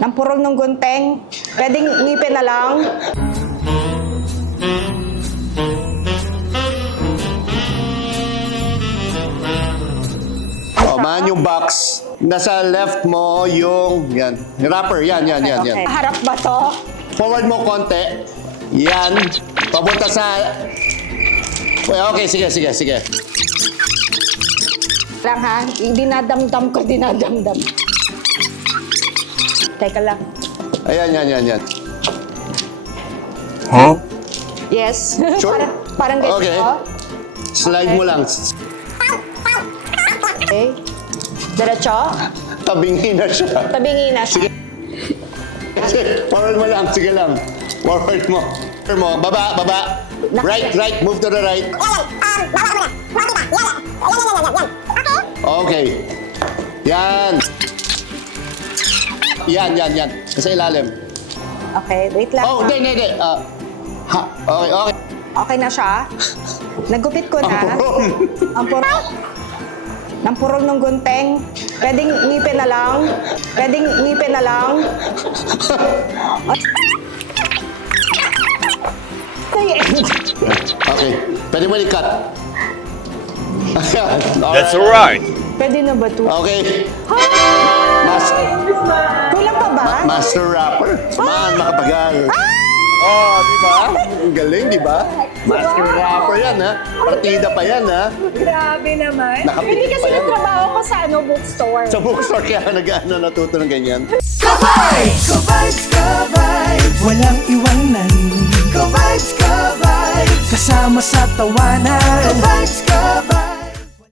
ng purol ng gunting. Pwedeng ngipin na lang. Oh, man yung box. Nasa left mo yung, yan. Wrapper, yan. Okay. Harap ba to? Forward mo konti. Yan. Papunta sa... Okay, sige. Lang ha, dinadamdam ko. Teka lang. Ayan. Huh? Yes. Sure. parang ganito. Okay. Slide mo lang. Okay. Diretso. Tabingi na siya. Tabingi na siya. Forward mo lang. Sige lang. Forward mo. Baba. Right. Move to the right. Okay. Yan. Sa ilalim. Okay, wait lang. Oh, hindi. Okay. Okay na siya. Nagupit ko na. Ang purol. Ng purol ng gunting. Pwedeng ngipin na lang. Okay. Pwede mo i-cut. That's alright. Pwede na ba ito? Okay. Kulang pa ba? Master rapper. Man, makapagal. Oh, di ba? Ang galing, di ba? Master rapper yan, ha? Partida pa yan, ha? Grabe naman. Nakapikit Hindi kasi pa yan. nagtrabaho ko sa bookstore. Sa bookstore kaya natuto ng ganyan. Ka-vibes, walang iwanan. Ka-vibes, kasama sa tawanan. Ka-vibes,